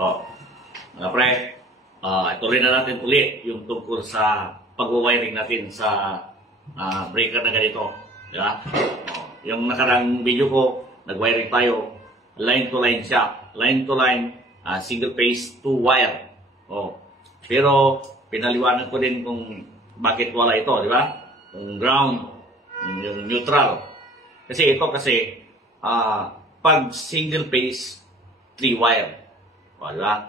Oh, mga pre, ituloy na natin ulit yung tungkol sa pag-wiring natin sa breaker na ganito. Di ba? Oh, yung nakarang video ko, nag-wiring tayo, line to line siya. Line to line, single phase 2 wire. Oh, pero pinaliwanag ko din kung bakit wala ito, di ba? Yung ground, yung neutral. Kasi ito pag single phase 3 wire. O, diba?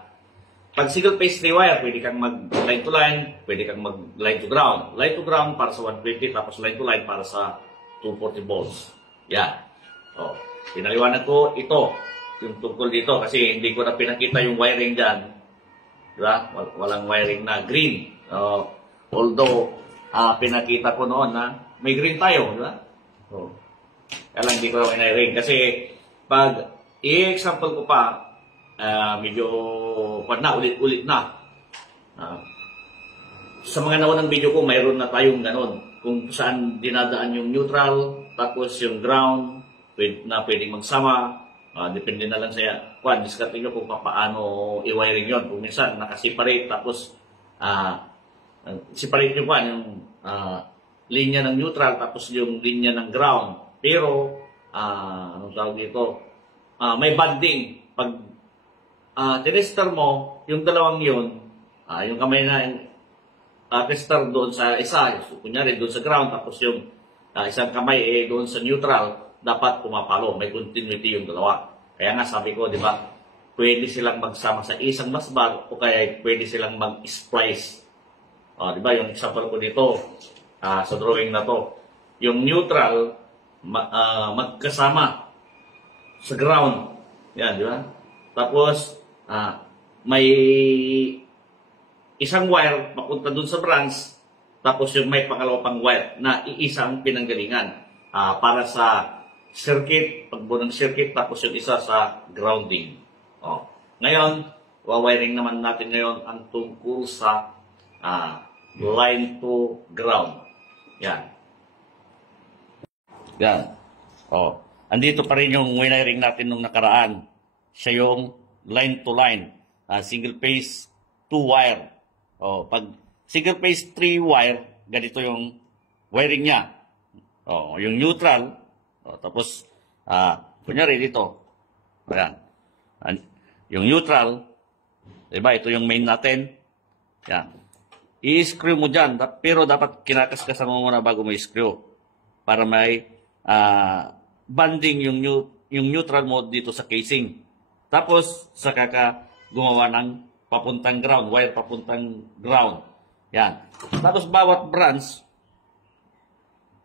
Pag single phase 3 wire, pwede kang mag line to line, pwede kang mag line to ground. Line to ground para sa 120, tapos line to line para sa 240 volts. Yan. O, pinaliwanag ko ito, yung tungkol dito, kasi hindi ko na pinakita yung wiring dyan. Diba? Walang wiring na green. Although, pinakita ko noon na may green tayo. Diba? O, kaya lang hindi ko na wiring. Kasi, pag i-example ko pa, medyo ulit-ulit na. Sa mga naunang video ko, mayroon na tayong ganon. Kung saan dinadaan yung neutral, tapos yung ground, na pwedeng magsama. Depende na lang sa diskarte nyo kung paano i-wiring yon. Kung minsan, nakaseparate, tapos separate nyo yung linya ng neutral, tapos yung linya ng ground. Pero, anong tawag dito? May bonding. Pag tester mo, yung dalawang yun, yung kamay na tester doon sa isa, so, kunyari doon sa ground, tapos yung isang kamay doon sa neutral, dapat pumapalo, may continuity yung dalawa. Kaya nga sabi ko, di ba, pwede silang magsama sa isang busbar o kaya pwede silang mag-splice. Di ba, yung example ko dito, sa drawing na to, yung neutral, magkasama sa ground. Yan, di ba? Tapos, may isang wire papunta dun sa branch, tapos yung may pangalawa pang wire na iisang pinanggalingan para sa circuit, pagbuo ng circuit, tapos yung isa sa grounding. Ngayon, wawiring naman natin ngayon ang tungkol sa line to ground. Yan. Yan. Andito pa rin yung wiring natin nung nakaraan. Siya yung line to line, single phase 2 wire. Pag single phase 3 wire, ganito yung wiring niya. Yung neutral, tapos kunyari dito. Ayan. Yung neutral, diba, ito yung main natin. Yan. I-screw mo dyan, pero dapat kinakaskasan mo muna bago mo i-screw para may banding yung neutral mo dito sa casing. Tapos, saka ka gumawa ng papuntang ground, wire papuntang ground. Yan. Tapos, bawat branch,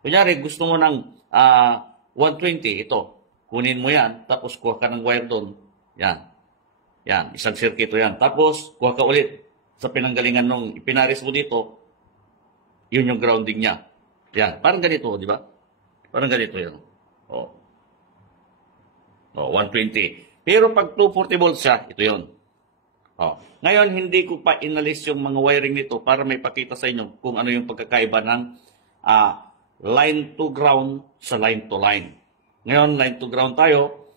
kunyari, gusto mo ng 120, ito. Kunin mo yan, tapos kuha ka ng wire doon. Yan. Yan, isang circuito yan. Tapos, kuha ka ulit sa pinanggalingan nung ipinaris mo dito, yun yung grounding niya. Yan. Parang ganito, di ba? Parang ganito yan. 120. Pero pag 240 volts siya, ito yun. Ngayon, hindi ko pa inalis yung mga wiring nito para may pakita sa inyo kung ano yung pagkakaiba ng line to ground sa line to line. Ngayon, line to ground tayo,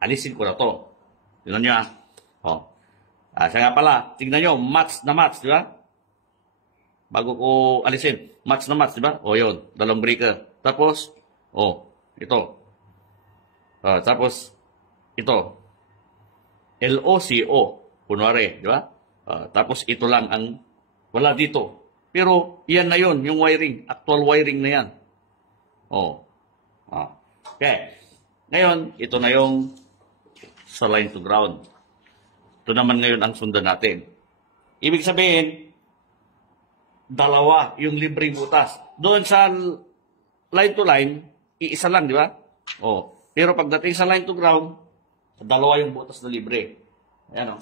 alisin ko na to. Yun niya. Siya nga pala, tignan nyo, match na match, di ba? Bago ko alisin, match na match, di ba? Yun, dalawang breaker. Tapos, ito. Tapos, ito, LOCO, kunwari, di ba? Tapos ito lang ang wala dito. Pero yan na yun, yung wiring, actual wiring na yan. Okay. Ngayon, ito na yung sa line to ground. Ito naman ngayon ang sundan natin. Ibig sabihin, dalawa yung libreng butas. Doon sa line to line, iisa lang, di ba? Pero pagdating sa line to ground, dalawa yung butas na libre. Ayan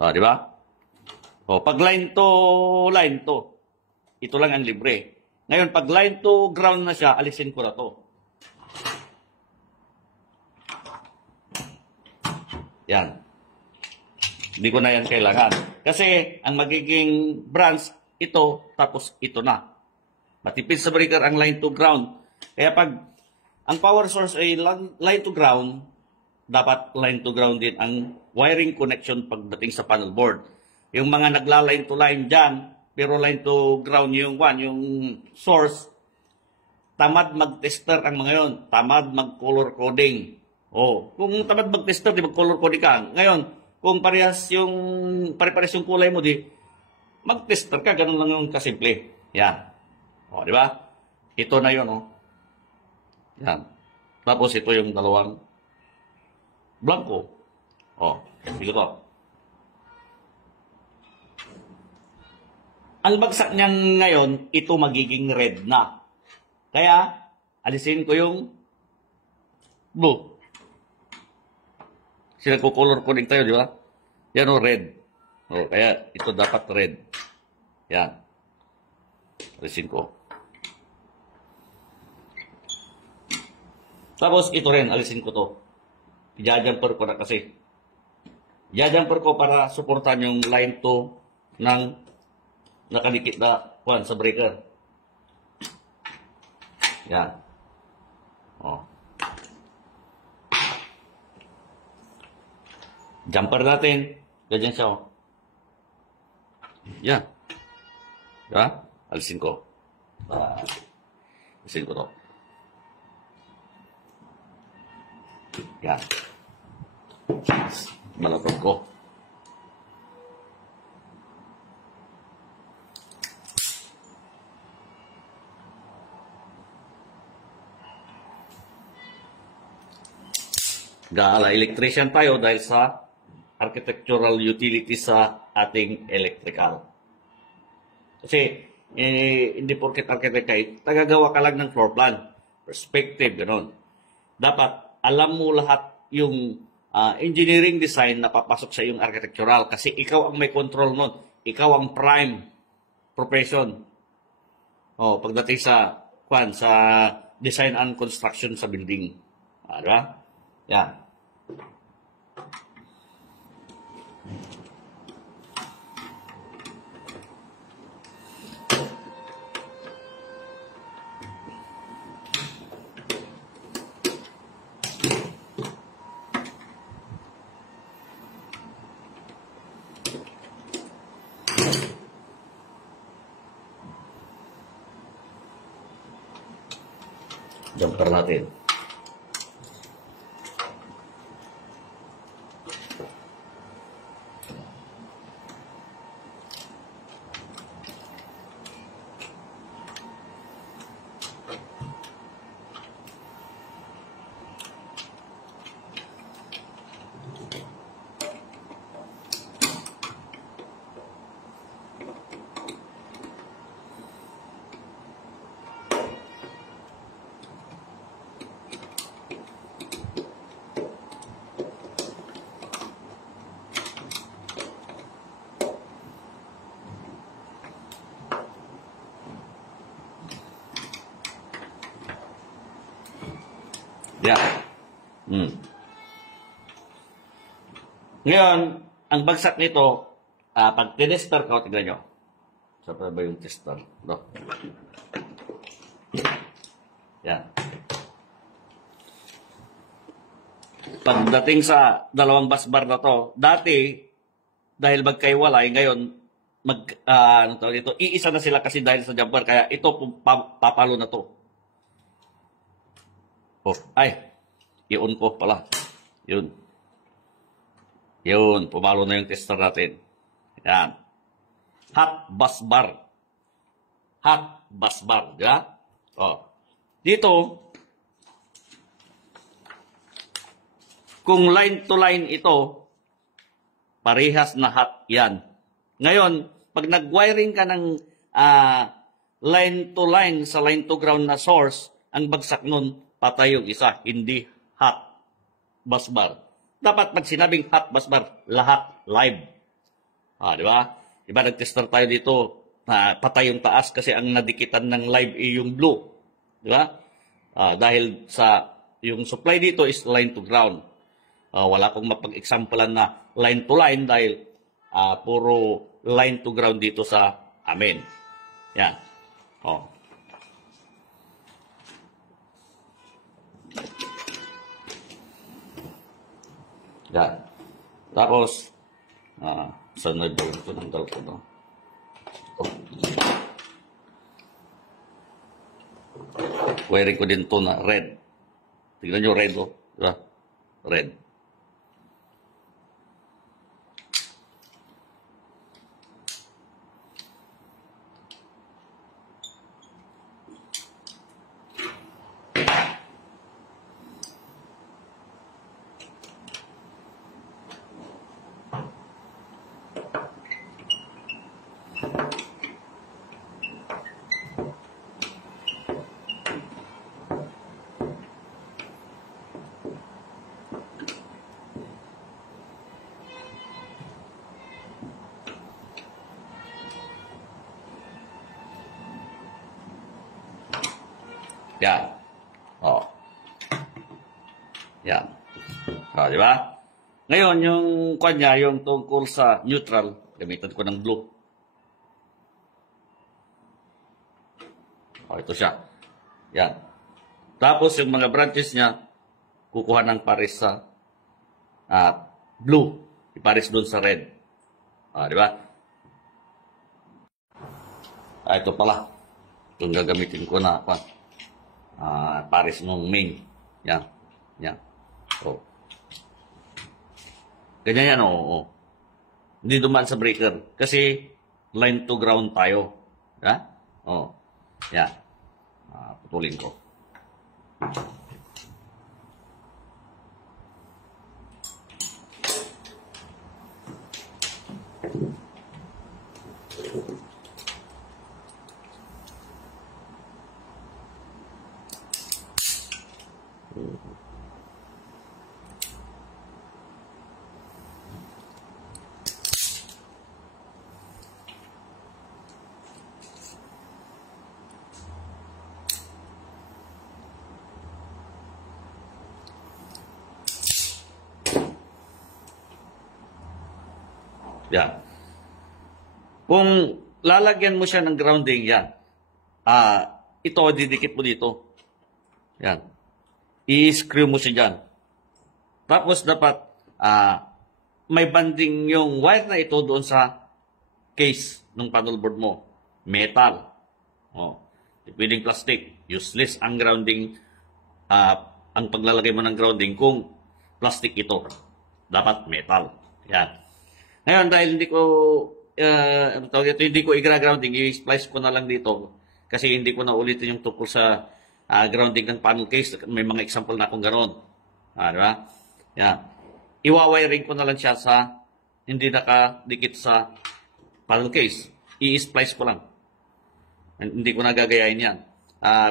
di ba? Pag line to, ito lang ang libre. Ngayon, pag line to ground na siya, alisin ko na to. Yan. Hindi ko na yan kailangan. Kasi, ang magiging branch, ito, tapos ito na. Matipid sa breaker ang line to ground. Kaya pag ang power source ay line to ground, dapat line to ground din ang wiring connection pagdating sa panel board. Yung mga nagla-line to line dyan, pero line to ground yung source, tamad mag-tester ang mga yon, tamad mag-color coding. Kung tamad mag-tester, di mag-color coding ka. Ngayon, kung pare-pares yung kulay mo, di mag-tester ka, ganun lang yung kasimple. Yan. Di ba? Ito na yun, Yan. Tapos ito yung dalawang blanco. Ito to. Ang bagsak niyan ngayon, ito magiging red na. Kaya, alisin ko yung blue. Kasi nagko-color coding tayo, di ba? Yan red. Kaya ito dapat red. Yan. Alisin ko. Tapos ito rin, alisin ko to. I-jumper ko na kasi. I-jumper ko para suportan yung line 2 ng nakadikit na sa breaker. Yan. Jumper natin. Ganyan siya. Yan. Diba? Alisin ko. Alisin ko to. Yan. Malapag ko. Electrician tayo dahil sa architectural utility sa ating electrical. Kasi, hindi porket architect kayo, tagagawa ka lang ng floor plan, perspective, gano'n. Dapat, alam mo lahat yung engineering design na papasok sa iyong architectural kasi ikaw ang may control nun. Ikaw ang prime profession. Pagdating sa design and construction sa building. Diba? Yan. Jumper natin. Yeah. Ngayon, ang bagsak nito, pag tinester ka, tignan nyo. Saan ba yung tester? Yan. Pagdating sa dalawang busbar na to, dati, dahil magkaiwalay, ngayon, iisa na sila kasi dahil sa jumper, kaya ito, papalo na to. I-on ko pala. Yun, pumalo na yung tester natin. Yan. Hot bus bar. Diba? Dito, kung line to line ito, parehas na hot yan. Ngayon, pag nag-wiring ka ng line to line sa line to ground na source, ang bagsak nun, patay yung isa, hindi hot bus bar. Dapat pag sinabing hot bus bar, lahat live. Di ba? Diba nag-tester tayo dito, patay yung taas kasi ang nadikitan ng live yung blue. Di ba? Dahil sa yung supply dito is line to ground. Wala akong mapag-examplean na line to line dahil puro line to ground dito sa amin. Yan. Yan. Tapos, saan na daw ito? Tanggal ko no? Wiring ko din to na red. Tignan nyo red, oh. Diba? Red. Yan. Oh. Yan. Oh, di ba? Ngayon, yung kanya, yung tungkol sa neutral, gamitan ko ng blue. Oh, ito siya. Yan. Tapos, yung mga branches niya, kukuha ng pares sa blue. Ipares doon sa red. Oh, di ba? Ito pala. Itong gagamitin ko na pares ng main. Yan. Yan. Oh. Ganyan yan, oh. Hindi dumaan sa breaker. Kasi, line to ground tayo. Ha? Oh. Yan. Putulin ko. Yan. Kung lalagyan mo siya ng grounding, yan. Ito, didikit mo dito. Yan. I-screw mo siya dyan. Tapos dapat, may banding yung wire na ito doon sa case ng panel board mo. Metal. Oh. Pwedeng plastic. Useless ang grounding, ang paglalagay mo ng grounding kung plastic ito. Dapat metal. Yan. Ngayon, dahil hindi ko, hindi ko i-grounding, i-splice ko na lang dito. Kasi hindi ko na ulitin yung tungkol sa grounding ng panel case. May mga example na akong gano'n. Diba? Yan. Iwa-wiring ko na lang siya sa, hindi nakadikit sa panel case. I-splice ko lang. Hindi ko nagagayain yan.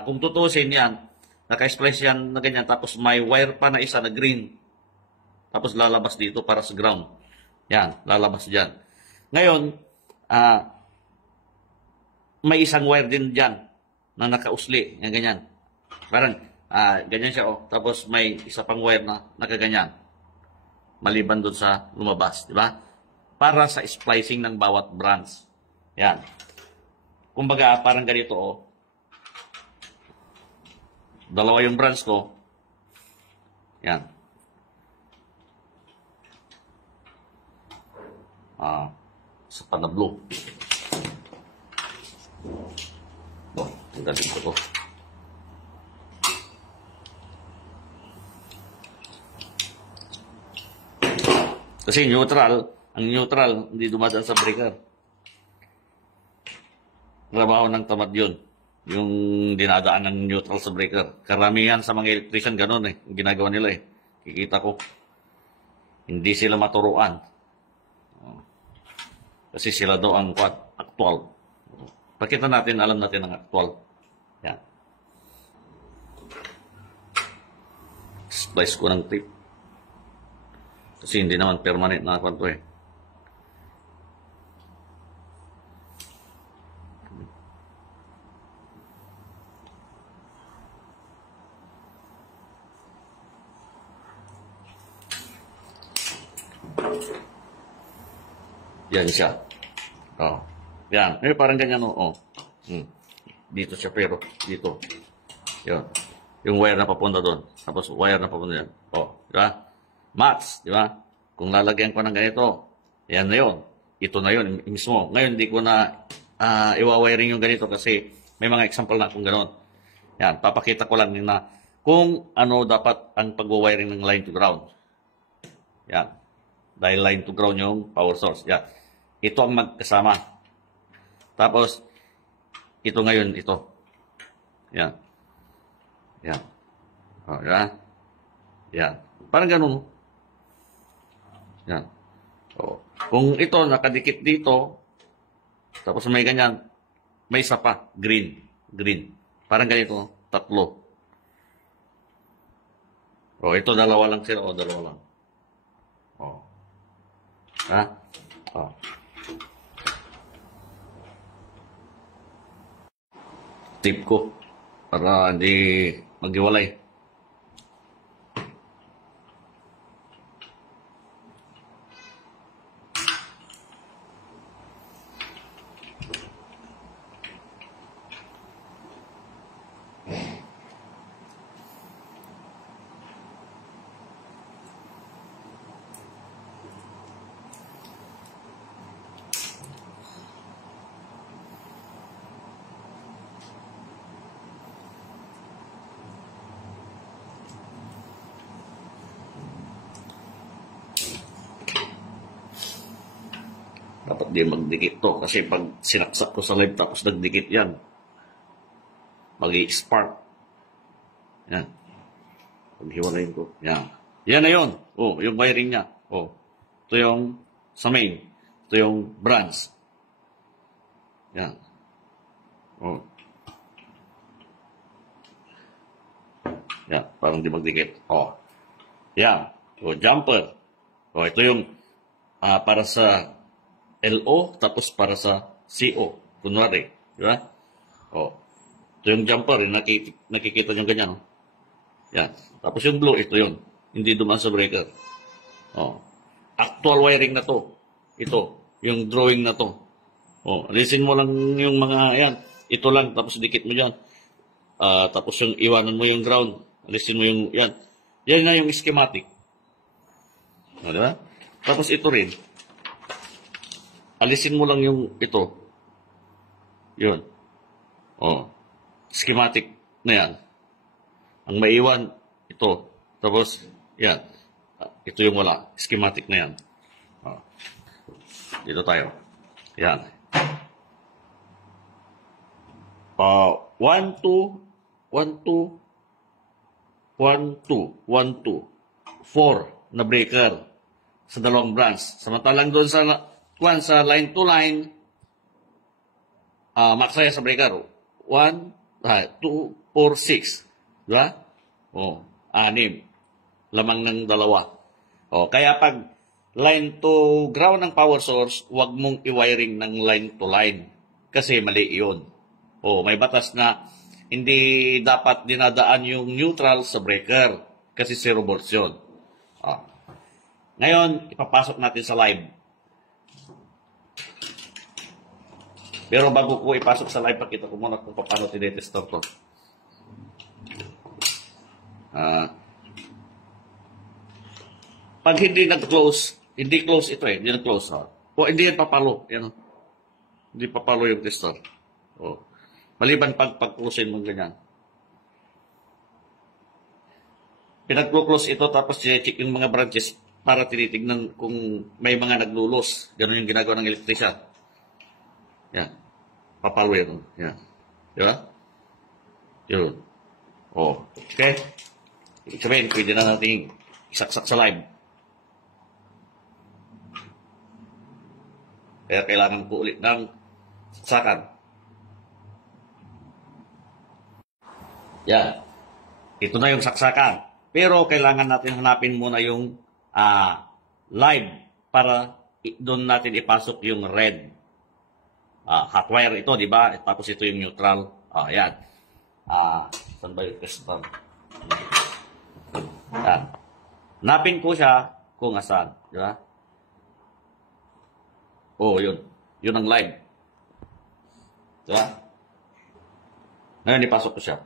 Kung tutusin yan, naka-splice yan na ganyan, tapos may wire pa na isa na green. Tapos lalabas dito para sa ground. Yan, lalabas dyan. Ngayon, may isang wire din dyan na nakausli. Yan, ganyan. Parang, ganyan siya, oh. Tapos may isa pang wire na nakaganyan. Maliban doon sa lumabas, di ba? Para sa splicing ng bawat branch. Yan. Kumbaga, parang ganito, oh. Dalawa yung branch ko. Yan. Sa panablo. Tanggalin ko to. Kasi neutral, ang neutral, hindi dumadaan sa breaker. Trabaho ng tamad yun. Yung dinadaan ng neutral sa breaker. Karamihan sa mga electrician, ganun eh. Yung ginagawa nila eh. Kikita ko. Hindi sila maturuan. Kasi sila daw ang actual. Pakita natin, alam natin ang actual. Yan. Splice ko ng tape. Kasi hindi naman permanent na kwanto eh. Yan siya. Oh. Yan. Eh, parang ganyan, oh. Dito siya, pero dito. Yan. Yung wire na papunta doon. Tapos wire na papunta yan. Oh. Diba? Mats. Diba? Kung lalagyan ko ng ganito, yan na yun. Ito na yun mismo. Ngayon, hindi ko na iwawiring yung ganito kasi may mga example na kung gano'n. Yan, papakita ko lang na kung ano dapat ang pag-wiring ng line to ground. Yan. Dahil line to ground yung power source. Yan. Ito ang magkasama. Tapos, ito ngayon, ito. Yan. Yan. O, yan. Yan. Parang ganun. Yan. O. Kung ito nakadikit dito, tapos may ganyan, may isa pa, green. Green. Parang ganito, tatlo. O, ito dalawa lang sila, o dalawa lang. O. Ha? O. Tip ko, para hindi maghiwalay. Dapat di magdikit to kasi pag sinaksak ko sa live tapos nagdikit yan, mag-i-spark. Yan. Paghiwalayin ko. Yan. Yan na yun. Oh, yung wiring niya. Oh. Ito yung sa main. Ito yung branch. Yan. Oh. Yan. Parang di magdikit. Oh. Yan. Oh, jumper. Oh, ito yung para sa LO tapos para sa CO. Kunwari. Di ba? Oh. Ito yung jumper. Nakikita nyo ganyan. Oh. Yan. Tapos yung blue, ito yun. Hindi dumaan sa breaker. Oh. Actual wiring na to. Ito. Yung drawing na to. Oh. Alisin mo lang yung mga, yan. Ito lang. Tapos dikit mo dyan. Tapos yung iwanan mo yung ground. Alisin mo yung, yan. Yan na yung schematic. Oh, diba? Tapos ito rin. Alisin mo lang yung ito. Yun. Oh. Schematic na yan. Ang maiwan, ito. Tapos, yan. Ito yung wala. Schematic na yan. Oh. Dito tayo. Yan. 1, 2, 1, 2, 1, 2, 1, 2. 4 na breaker sa dalawang branch. Samantalang doon sa line to line, maksaya sa breaker. 1, 2, 4, 6. Diba? O, 6. Lamang ng dalawa. O, kaya pag line to ground ng power source, huwag mong i-wiring ng line to line. Kasi mali yun. O, may batas na hindi dapat dinadaan yung neutral sa breaker. Kasi 0 volts yun. O. Ngayon, ipapasok natin sa live. Pero bago ko ipasok sa live, pakita ko muna kung paano tinetestor to. Pag hindi nag-close, hindi close ito hindi nag-close. O hindi yan papalo. Yan, hindi papalo yung tester. O. Maliban pag-closein mo ganyan. Pinag-close ito tapos check yung mga branches para tinitignan kung may mga naglulos. Ganun yung ginagawa ng elektrisa. Yan. Papalo yan. Yan. Diba? Yun. O. Okay? Ibig sabihin, pwede na natin isaksak sa live. Kaya kailangan ko ulit ng saksakan. Yan. Ito na yung saksakan. Pero kailangan natin hanapin muna yung live para doon natin ipasok yung red. Hot wire ito, di ba? Tapos ito yung neutral. Yan. Saan ba yung tester? Yan. Napin ko siya kung asan. Di ba? Yun. Yun ang live. Di ba? Ngayon, ipasok ko siya.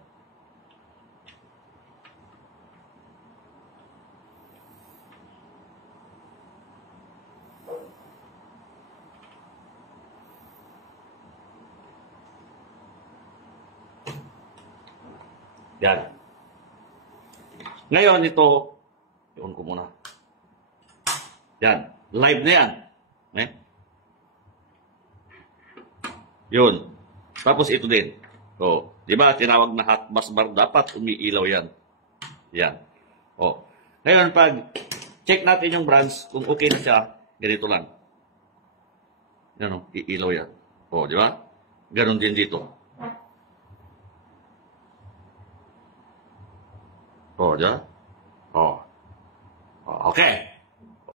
Yan. Ngayon, ito, i-on ko muna. Yan. Live na yan. Eh? Yun. Tapos ito din. O, di ba, tinawag na hot bus bar, dapat umiilaw yan. Yan. O. Ngayon, pag check natin yung branch, kung okay na siya, ganito lang. Yan o, iilaw yan. O, di ba? Ganon din dito. O, di ba? O. O, okay.